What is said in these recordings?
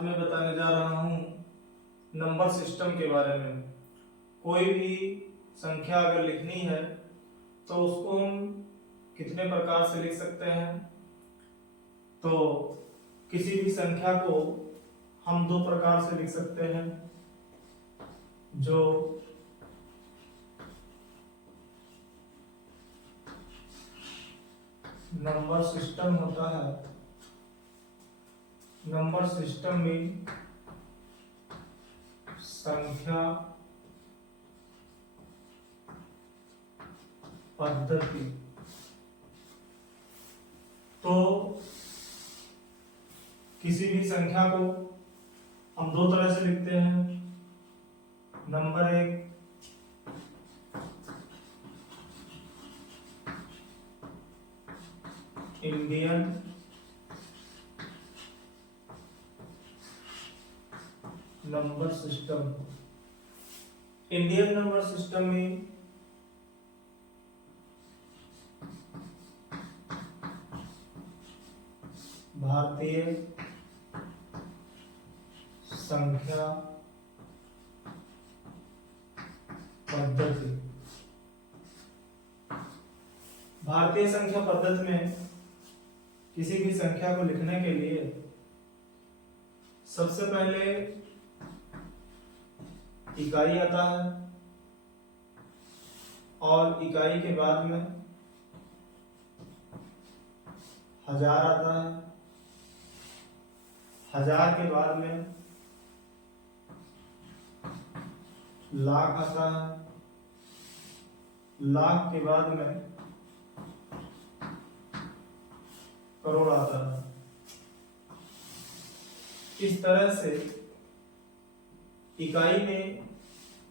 आज मैं बताने जा रहा हूँ नंबर सिस्टम के बारे में। कोई भी संख्या अगर लिखनी है तो उसको हम कितने प्रकार से लिख सकते हैं। तो किसी भी संख्या को हम दो प्रकार से लिख सकते हैं। जो नंबर सिस्टम होता है, नंबर सिस्टम में संख्या पद्धति। तो किसी भी संख्या को हम दो तरह से लिखते हैं। नंबर एक, Indian number system. Indian number system में भारतीय संख्या पद्धति। भारतीय संख्या पद्धति में किसी भी संख्या को लिखने के लिए सबसे पहले इकाई आता है और इकाई के बाद में हजार आता है। हजार के बाद में लाख आता है। लाख के बाद में करोड़ आता है। इस तरह से इकाई में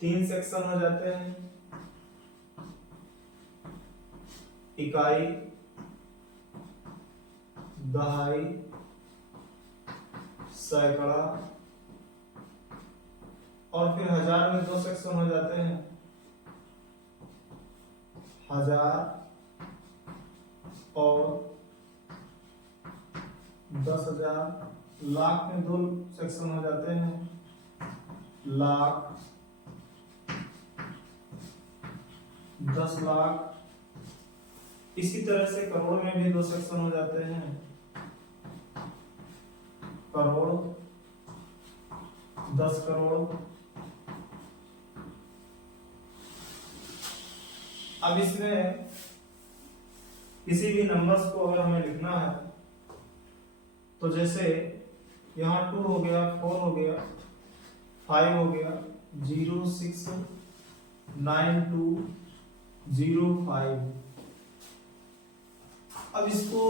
3 सेक्शन हो जाते हैं। इकाई, दहाई, सैकड़ा और फिर हजार में 2 सेक्शन हो जाते हैं। हजार और 10,000। लाख में 2 सेक्शन हो जाते हैं। लाख, 10 लाख। इसी तरह से करोड़ में भी 2 सेक्शन हो जाते हैं। करोड़, 10 करोड़। अब इसमें किसी भी नंबर्स को अगर हमें लिखना है तो जैसे यहाँ 2 हो गया, 4 हो गया, 5 हो गया, 0 6 9 2 0 5। अब इसको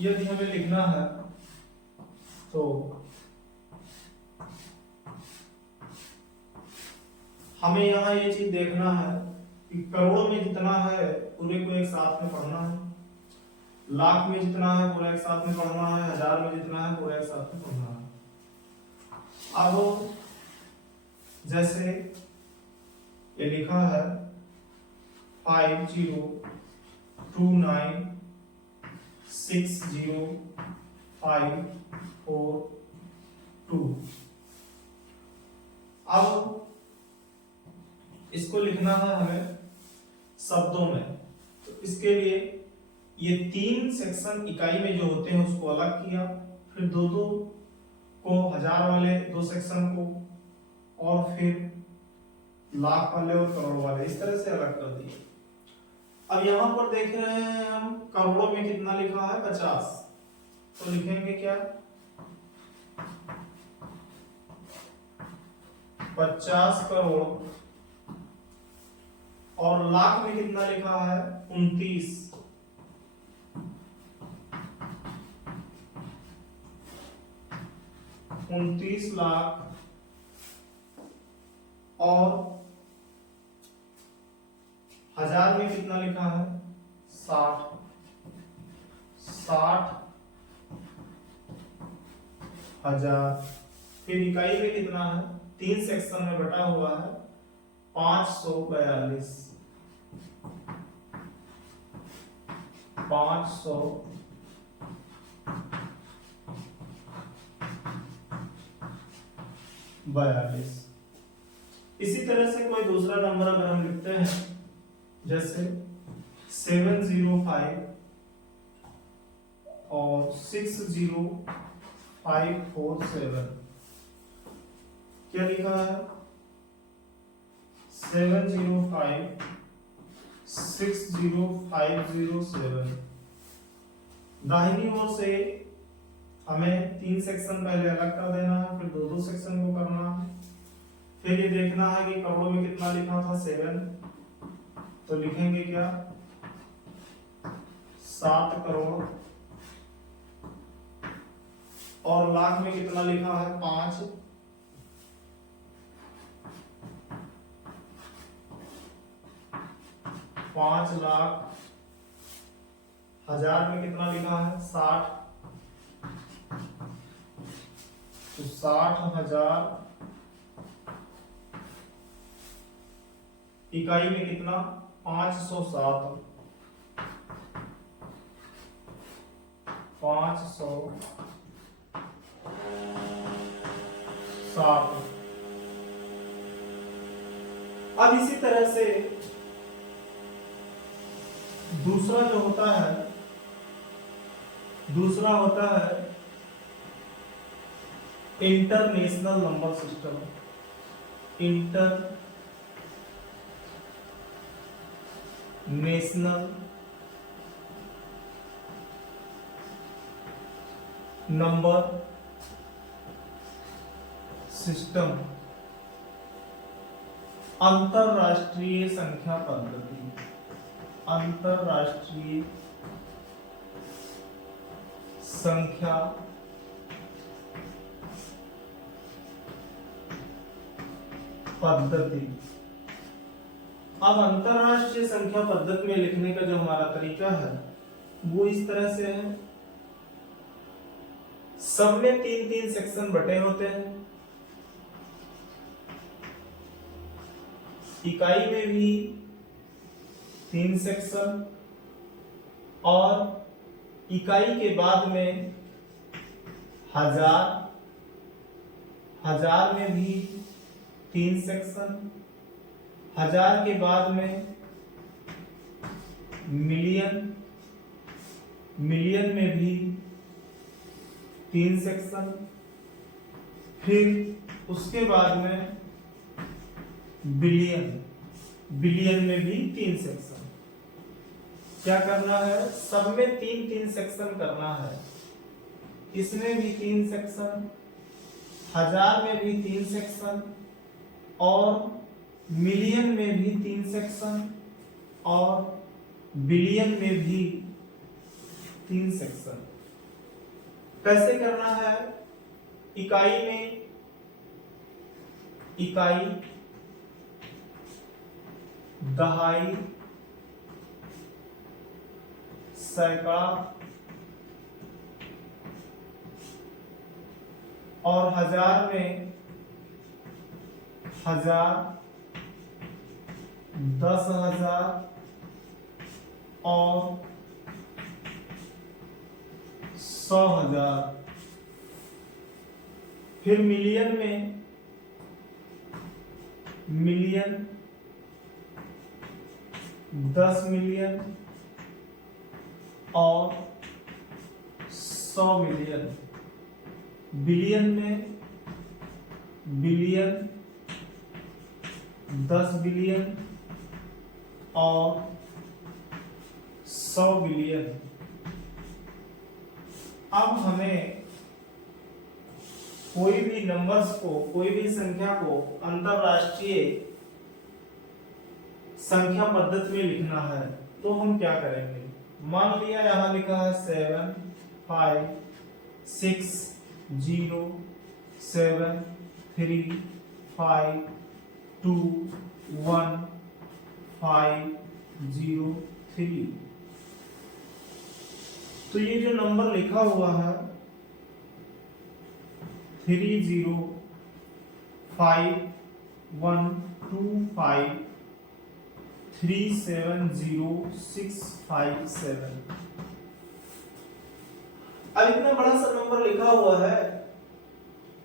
यदि हमें लिखना है तो हमें यहाँ ये चीज देखना है कि करोड़ में जितना है पूरे को एक साथ में पढ़ना है। लाख में जितना है पूरा एक साथ में पढ़ना है। हजार में जितना है पूरा एक साथ में पढ़ना है। अब जैसे ये लिखा है 50296054 अब इसको लिखना है हमें शब्दों में। तो इसके लिए ये 3 सेक्शन इकाई में जो होते हैं उसको अलग किया, फिर दो को हजार वाले 2 सेक्शन को, और फिर लाख वाले और करोड़ वाले इस तरह से अलग कर दिए। अब यहां पर देख रहे हैं हम करोड़ों में कितना लिखा है 50। तो लिखेंगे क्या 50 करोड़। और लाख में कितना लिखा है 29। 29 लाख। और हजार में कितना लिखा है 60। 60,000। फिर इकाई में कितना है 3 सेक्शन में बटा हुआ है 542। 500 42। इसी तरह से कोई दूसरा नंबर अगर हम लिखते हैं जैसे 705 और 60547, क्या लिखा है 705 60507। दाहिनी ओर से हमें 3 सेक्शन पहले अलग कर देना है, फिर दो सेक्शन को करना है, फिर ये देखना है कि करोड़ों में कितना लिखा था 7, तो लिखेंगे क्या 7 करोड़, और लाख में कितना लिखा है 5, 5 लाख, हजार में कितना लिखा है 60, तो 60,000, इकाई में कितना 507, 507। अब इसी तरह से दूसरा जो होता है, दूसरा होता है international number system. International number system, अंतरराष्ट्रीय संख्या पद्धति, अंतरराष्ट्रीय संख्या पद्धति। अब अंतरराष्ट्रीय संख्या पद्धति में लिखने का जो हमारा तरीका है वो इस तरह से है, सब में 3-3 सेक्शन बटे होते हैं, इकाई में भी 3 सेक्शन, और इकाई के बाद में हजार, हजार में भी 3 सेक्शन, हजार के बाद में मिलियन, मिलियन में भी 3 सेक्शन, फिर उसके बाद में बिलियन, बिलियन में भी 3 सेक्शन। क्या करना है, सब में 3-3 सेक्शन करना है, इसमें भी 3 सेक्शन, हजार में भी 3 सेक्शन, और मिलियन में भी 3 सेक्शन, और बिलियन में भी 3 सेक्शन। कैसे करना है, इकाई में इकाई, दहाई, सैकड़ा, और हजार में हजार, 10,000 और 100,000। फिर मिलियन में मिलियन, 10 मिलियन और 100 मिलियन। बिलियन में बिलियन, 10 बिलियन और 100 बिलियन। अब हमें कोई भी नंबर्स को, कोई भी संख्या को अंतरराष्ट्रीय संख्या पद्धति में लिखना है, तो हम क्या करेंगे। मान लिया यहां लिखा है 7 5 6 0 7 3 5 2 1 5 0 3। तो ये जो नंबर लिखा हुआ है 3 0 5 1 2 5 3 7 0 6 5 7। अब इतना बड़ा सा नंबर लिखा हुआ है,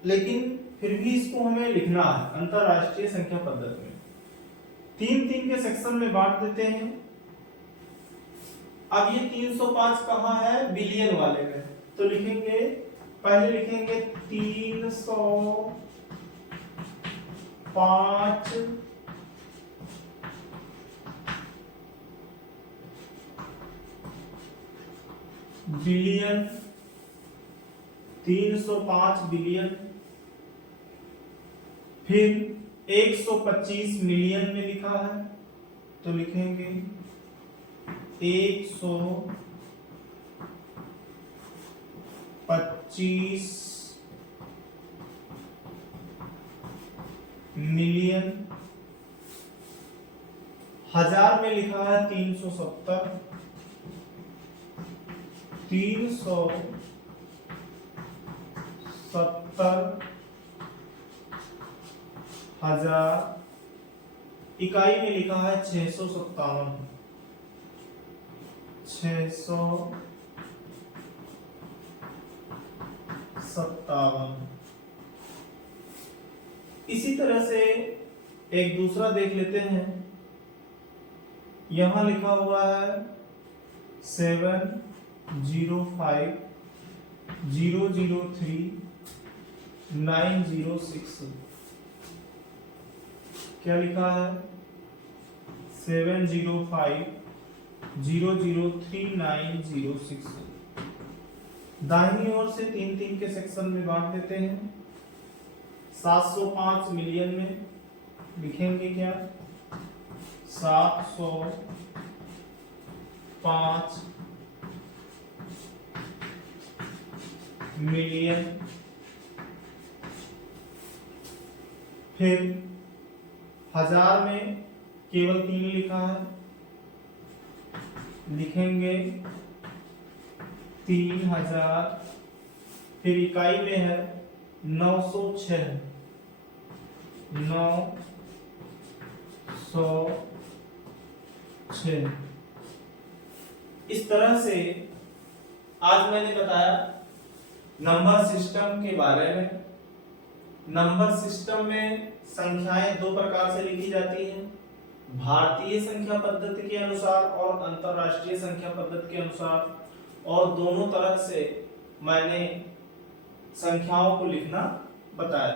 लेकिन फिर भी इसको हमें लिखना है अंतरराष्ट्रीय संख्या पद्धति में। 3-3 के सेक्शन में बांट देते हैं। अब ये 305 कहाँ है? बिलियन वाले में। तो लिखेंगे, पहले लिखेंगे 305 बिलियन, 305 बिलियन। फिर 125 मिलियन में लिखा है, तो लिखेंगे 125 मिलियन। हजार में लिखा है 370, 370 हजार। इकाई में लिखा है 657, 657। इसी तरह से एक दूसरा देख लेते हैं। यहां लिखा हुआ है 705,003,906। क्या लिखा है? 705,003,906। दाहिनी ओर से 3-3 के सेक्शन में बांट देते हैं। 705 मिलियन में लिखेंगे क्या? 705 मिलियन। फिर हजार में केवल 3 लिखा है, लिखेंगे 3000। फिर इकाई में है 906, 906। इस तरह से आज मैंने बताया नंबर सिस्टम के बारे में। नंबर सिस्टम में संख्याएं दो प्रकार से लिखी जाती हैं, भारतीय संख्या पद्धति के अनुसार और अंतरराष्ट्रीय संख्या पद्धति के अनुसार। और दोनों तरह से मैंने संख्याओं को लिखना बताया।